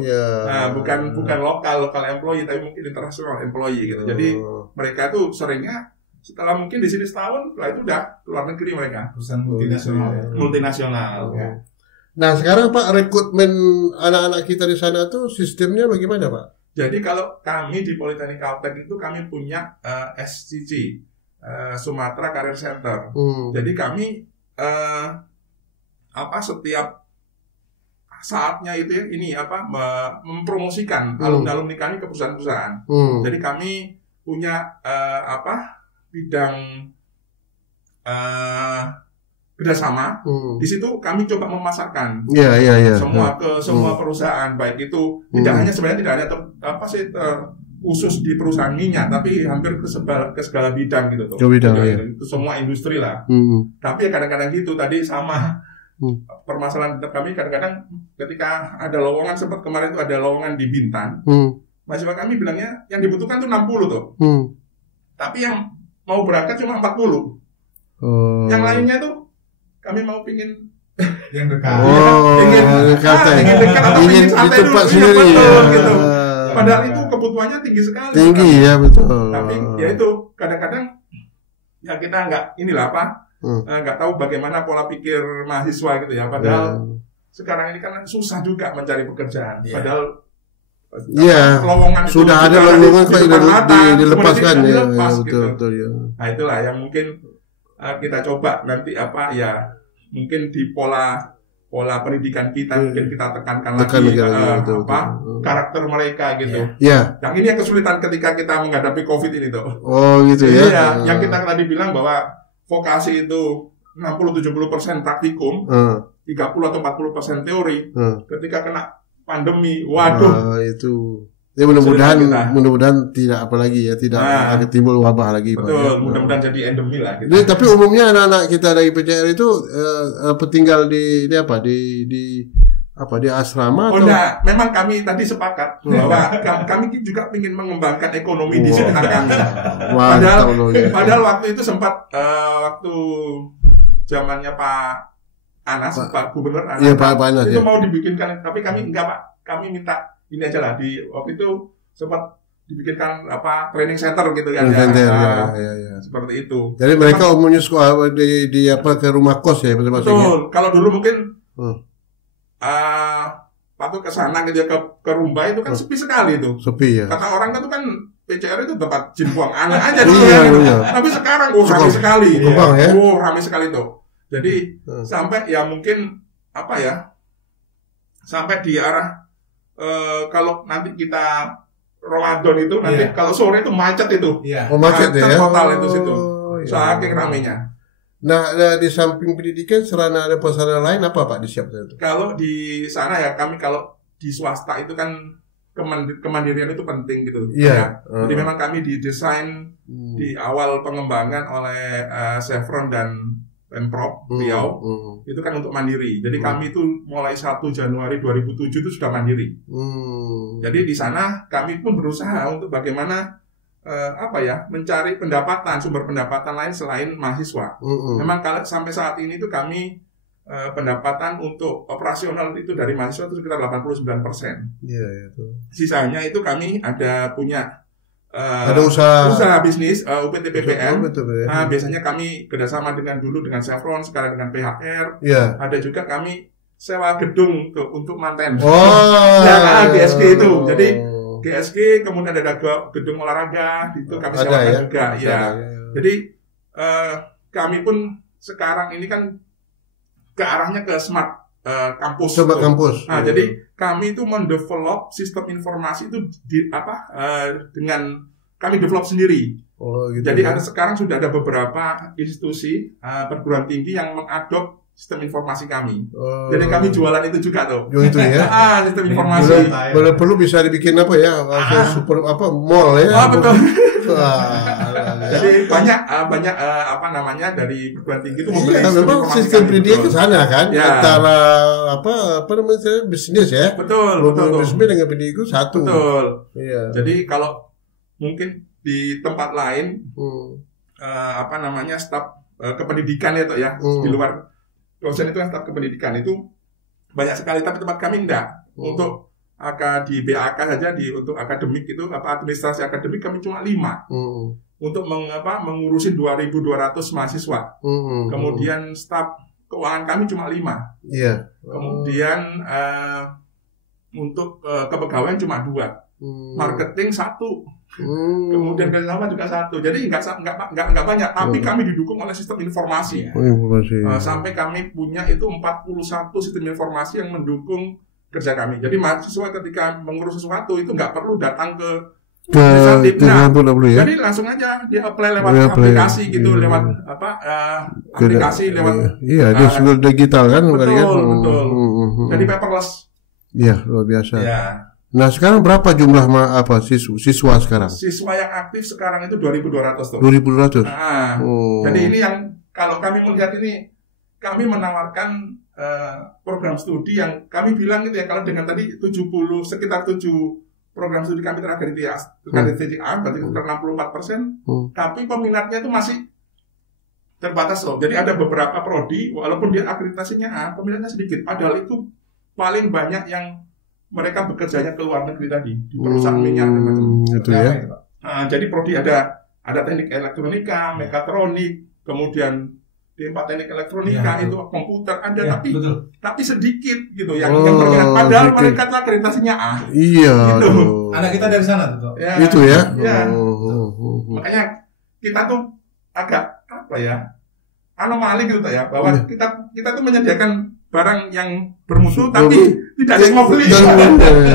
Bukan lokal employee tapi mungkin international employee gitu. Jadi mereka tuh seringnya setelah mungkin di sini setahun, setelah itu udah keluar negeri mereka. Perusahaan multinasional. Nah sekarang Pak, rekrutmen anak-anak kita di sana tuh sistemnya bagaimana Pak? Jadi kalau kami di Politeknik Kaltech itu kami punya SCC, Sumatera Career Center. Jadi kami setiap saatnya itu ya, ini mempromosikan alumni kami ke perusahaan-perusahaan. Jadi kami punya bidang kerjasama. Di situ kami coba memasarkan ke semua perusahaan, baik itu tidak hanya sebenarnya tidak ada khusus di perusahaan minyak, tapi hampir ke segala bidang gitu tuh. Itu semua industri lah. Tapi ya kadang-kadang gitu tadi sama permasalahan kami kadang-kadang ketika ada lowongan, sempat kemarin itu ada lowongan di Bintan. Mahasiswa kami bilangnya yang dibutuhkan tuh 60 tuh. Tapi yang mau berangkat cuma 40. Yang lainnya tuh kami mau pingin yang dekat. Ingin dekat atau ingin santai dulu sendiri gitu. Padahal itu kebutuhannya tinggi sekali. Tinggi ya betul. Tapi ya itu kadang-kadang ya kita nggak tahu bagaimana pola pikir mahasiswa gitu ya. Padahal sekarang ini kan susah juga mencari pekerjaan. Padahal lowongan sudah ada lowongan kok dilepaskan ya. Betul ya. Nah itulah yang mungkin kita coba nanti mungkin di pola pendidikan kita mungkin kita tekankan lagi karakter mereka gitu. Yang ini yang kesulitan ketika kita menghadapi COVID ini tuh. Oh gitu ya. Iya, yang kita tadi bilang bahwa vokasi itu 60-70% praktikum, 30 atau 40% teori. Ketika kena pandemi, waduh. Itu. Ya mudah-mudahan tidak ada timbul wabah lagi. Betul, mudah-mudahan jadi endemi lah. Jadi, tapi umumnya anak-anak kita dari PCR itu tinggal di asrama atau? Enggak, memang kami tadi sepakat bahwa kami juga ingin mengembangkan ekonomi di sekitar kami. Padahal waktu itu sempat waktu zamannya Pak Anas, Pak Gubernur Anas, Pak Anas itu mau dibikinkan, tapi kami enggak Pak, kami minta ini aja lah, di waktu itu sempat dibikinkan training center gitu kan seperti itu. Jadi mereka umumnya sekolah di ke rumah kos ya betul. Kalau dulu mungkin waktu ke sana gitu ke Rumbai itu kan sepi sekali itu. Sepi ya. Kata orang itu kan PCR itu tempat jin buang anak aja gitu. Tapi sekarang ramai sekali. Ramai sekali tuh. Jadi sampai ya mungkin sampai di arah kalau nanti kita Ramadan itu nanti kalau sore itu macet itu. Macet ya. Total itu situ. Saking ramenya. Nah, di samping pendidikan sarana ada sarana lain apa Pak disiapkan itu? Kalau di sana ya kami kalau di swasta itu kan kemandirian itu penting gitu. Jadi memang kami didesain di awal pengembangan oleh Chevron dan Pemprov Riau itu kan untuk mandiri. Jadi kami itu mulai 1 Januari 2007 itu sudah mandiri. Jadi di sana kami pun berusaha untuk bagaimana mencari pendapatan, sumber pendapatan lain selain mahasiswa. Memang kalau sampai saat ini itu kami pendapatan untuk operasional itu dari mahasiswa itu sekitar 89%. Itu. Sisanya itu kami ada punya ada usaha bisnis UPT PPN. Nah, biasanya kami kerjasama dengan Chevron, sekarang dengan PHR. Ada juga kami sewa gedung untuk manten. GSG itu. Jadi GSG, kemudian ada gedung olahraga itu kami sewakan juga. Jadi kami pun sekarang ini kan ke arahnya ke smart kampus. Nah, jadi kami itu mendevelop sistem informasi itu dengan kami develop sendiri. Gitu. Jadi sekarang sudah ada beberapa institusi perguruan tinggi yang mengadop sistem informasi kami. Jadi kami jualan itu juga tuh. Itu ya. Sistem informasi. Boleh perlu bisa dibikin super mall ya. Betul. Jadi banyak dari perguruan tinggi itu membeli memang sistem pendidikan ke sana kan, antara bisnis ya. Betul. Bisnis dengan pendidikan satu. Betul. Jadi kalau mungkin di tempat lain staf kependidikan itu ya, di luar dosen itu kan staf kependidikan itu banyak sekali, tapi tempat kami enggak. Untuk di BAK saja untuk akademik itu administrasi akademik kami cuma 5 untuk mengurusin 2.200 mahasiswa. Kemudian staf keuangan kami cuma 5. Kemudian untuk kepegawaian cuma 2. Marketing 1. Kemudian kerjasama juga 1. Jadi nggak banyak, tapi kami didukung oleh sistem informasi. Sampai kami punya itu 41 sistem informasi yang mendukung kerja kami. Jadi mahasiswa ketika mengurus sesuatu itu nggak perlu datang ke jadi langsung aja dia apply lewat aplikasi gitu, lewat aplikasi lewat dia sudah digital kan. Betul. Jadi paperless. Luar biasa. Nah, sekarang berapa jumlah siswa sekarang? Siswa yang aktif sekarang itu 2.200 tuh. 2.200. Jadi ini yang kalau kami melihat ini, kami menawarkan program studi yang kami bilang gitu ya, kalau dengan tadi sekitar 7 program studi kami terakreditasi A, berarti sekitar 64%, tapi peminatnya itu masih terbatas loh. Jadi ada beberapa prodi, walaupun dia akreditasinya A, peminatnya sedikit, padahal itu paling banyak yang mereka bekerjanya ke luar negeri tadi, di perusahaan minyak dan macam-macam. Jadi prodi ada teknik elektronika, mekatronik, kemudian D4 teknik elektronika itu komputer ada, tapi sedikit gitu yang berminat, padahal mereka akreditasinya A. Gitu. Anak kita dari sana tuh. Itu ya. Makanya kita tuh agak anomali gitu ya, bahwa kita tuh menyediakan barang yang bermutu tapi tidak ada yang mau beli.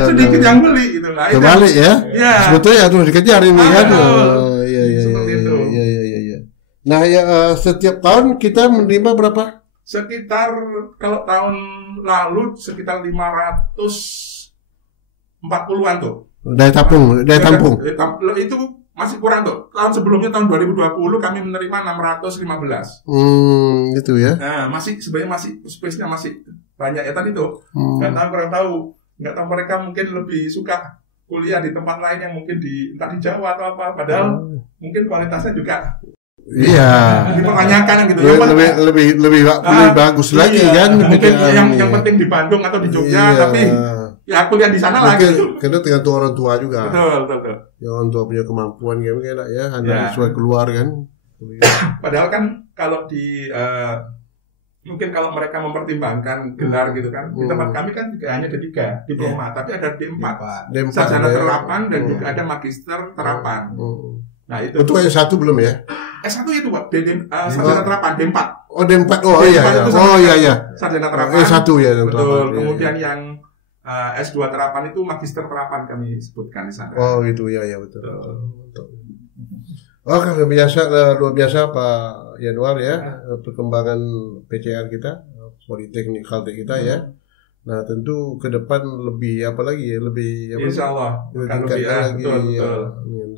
Sedikit yang beli gitu lah. Kembali ya. Sebetulnya harus dikejar ini kan. Nah, setiap tahun kita menerima berapa? Sekitar kalau tahun lalu sekitar 540-an tuh. Daya tampung. Itu masih kurang tuh. Tahun sebelumnya tahun 2020 kami menerima 615. Gitu ya. Nah, sebenarnya space-nya masih banyak ya tadi tuh. Nggak tahu mereka mungkin lebih suka kuliah di tempat lain yang mungkin entah di Jawa atau apa. Padahal mungkin kualitasnya juga dipertanyakan gitu. Lebih bagus lagi kan. Mungkin yang penting di Bandung atau di Jogja, tapi ya kuliah di sana lah gitu. Karena tergantung orang tua juga. Betul. Yang orang tua punya kemampuan gitu enak ya, anda sesuai keluar kan. Padahal kan kalau mungkin kalau mereka mempertimbangkan gelar gitu kan, di tempat kami kan hanya ada 3 diploma, tapi ada D4 sarjana terapan dan juga ada magister terapan. Nah itu S1 belum ya? S1 itu Pak, sarjana terapan D4. D4. Iya. Sarjana terapan. S1 ya. Betul. Kemudian yang S2 terapan itu magister terapan kami sebutkan di sana. Gitu ya betul. Luar biasa Pak Yanuar ya, perkembangan PCR kita, Politeknik Kaltech kita ya. Nah, tentu ke depan lebih insyaallah akan lebih lagi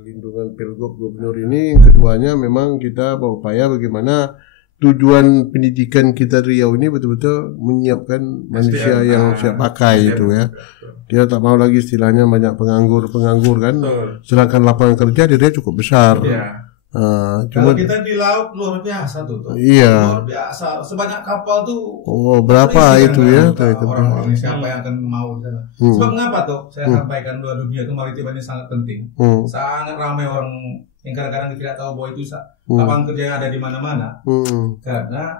lindungan Pilgub Gubernur ini. Keduanya memang kita berupaya bagaimana tujuan pendidikan kita Riau ini betul-betul menyiapkan manusia yang siap pakai itu ya. Dia tak mau lagi istilahnya banyak penganggur kan. Sedangkan lapangan kerja di Riau cukup besar. Kalau kita di laut luar biasa tuh. Iya. Luar biasa. Sebanyak kapal tuh. Oh, berapa itu ya? Orang-orang siapa yang akan mau di sana. Sebab mengapa tuh saya sampaikan dua dunia itu maritim ini sangat penting. Sangat ramai orang yang kadang-kadang tidak tahu bahwa itu lapangan kerja yang ada di mana-mana. Karena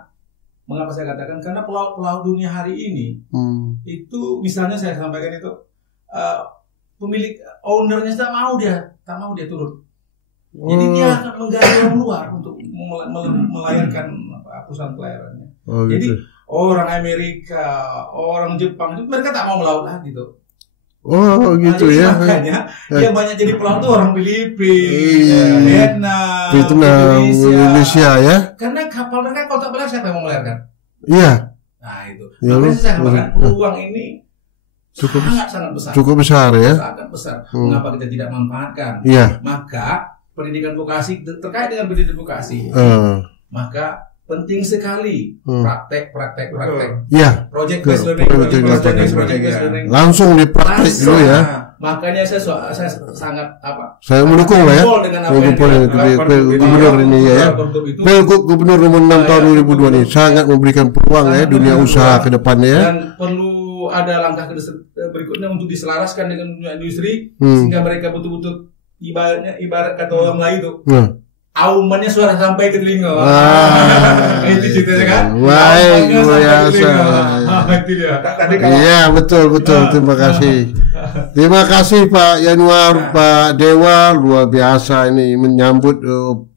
mengapa saya katakan? Karena pelaut dunia hari ini itu misalnya saya sampaikan itu pemilik ownernya tak mau dia turun. Jadi dia akan menggali orang luar untuk melayarkan perusahaan pelayarannya. Jadi orang Amerika, orang Jepang itu mereka tak mau melaut lagi tuh. Oh gitu ya. Makanya yang banyak jadi pelaut tuh orang Filipina, Vietnam, Indonesia ya. Karena kapal mereka kalau tak benar siapa yang mau melayarkan? Iya. Nah itu. Makanya saya katakan peluang ini sangat besar. Cukup besar ya. Sangat besar. Mengapa kita tidak manfaatkan? Iya. Maka pendidikan vokasi terkait dengan pendidikan vokasi. Maka penting sekali praktek. Iya. Project based learning. Langsung dipraktek dulu ya. Makanya saya sangat saya mendukung lah ya. Gubernur ini ya. Pergub Gubernur nomor 6 tahun 2002 ini sangat memberikan peluang ya dunia usaha ke depannya ya. Dan perlu ada langkah berikutnya untuk diselaraskan dengan dunia industri sehingga mereka betul-betul ibarat kata orang Melayu itu. Aumannya suara sampai ke telinga. Itu ceritanya kan? Baik, biasa. Iya, betul. Terima kasih. Terima kasih Pak Yanuar, Pak Dewa, luar biasa ini menyambut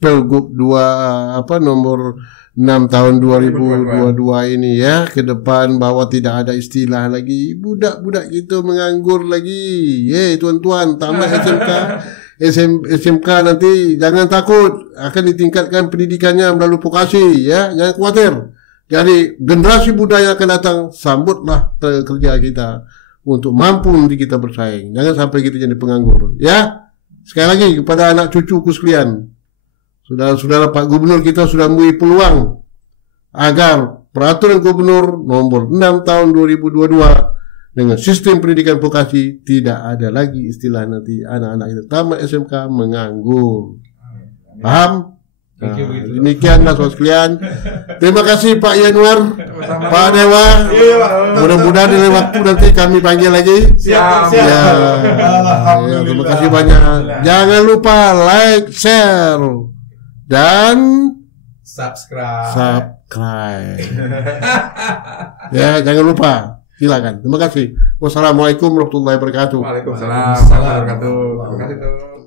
Pergub 2 nomor 6 tahun 2022 ini ya, ke depan bahwa tidak ada istilah lagi budak-budak itu menganggur lagi. Tuan-tuan tamat SMK nanti jangan takut, akan ditingkatkan pendidikannya melalui vokasi ya, jangan khawatir. Jadi generasi muda yang akan datang sambutlah kerja kita untuk mampu nanti kita bersaing. Jangan sampai kita jadi penganggur ya. Sekali lagi kepada anak cucuku sekalian, saudara-saudara, Pak Gubernur kita sudah memberi peluang agar peraturan Gubernur nomor 6 tahun 2022 dengan sistem pendidikan vokasi tidak ada lagi istilah nanti anak-anak itu tamat SMK menganggur. Paham? Demikianlah soal sekalian. Terima kasih Pak Yanuar, Pak Dewa. Mudah-mudahan dalam waktu nanti kami panggil lagi. Siap. Terima kasih banyak. Jangan lupa like, share, dan subscribe. Ya, jangan lupa. Silakan. Terima kasih. Wassalamualaikum warahmatullahi wabarakatuh. Waalaikumsalam warahmatullahi wabarakatuh. Terima kasih.